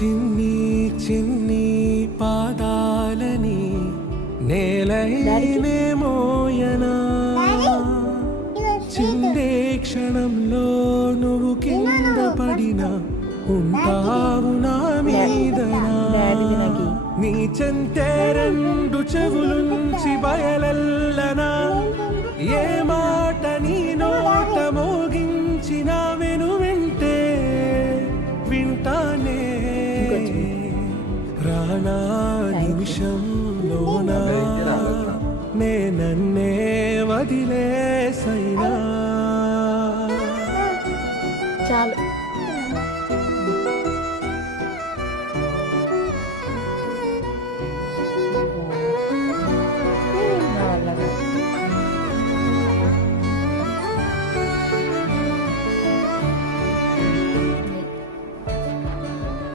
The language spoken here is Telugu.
చిన్ని చిన్ని పాదాలని నేలైనే మోయనా చిందే క్షణంలో నువ్వు కింద పడినా ఉంటావు నా మీదనా నీ చెంతే రెండు చెవులుంచి బయలెల్లనా ఏ మాట నీ నోట మోగించిన వెను వింటే వింటానే రానా నిమిషంలోనా నే నన్నే వదిలే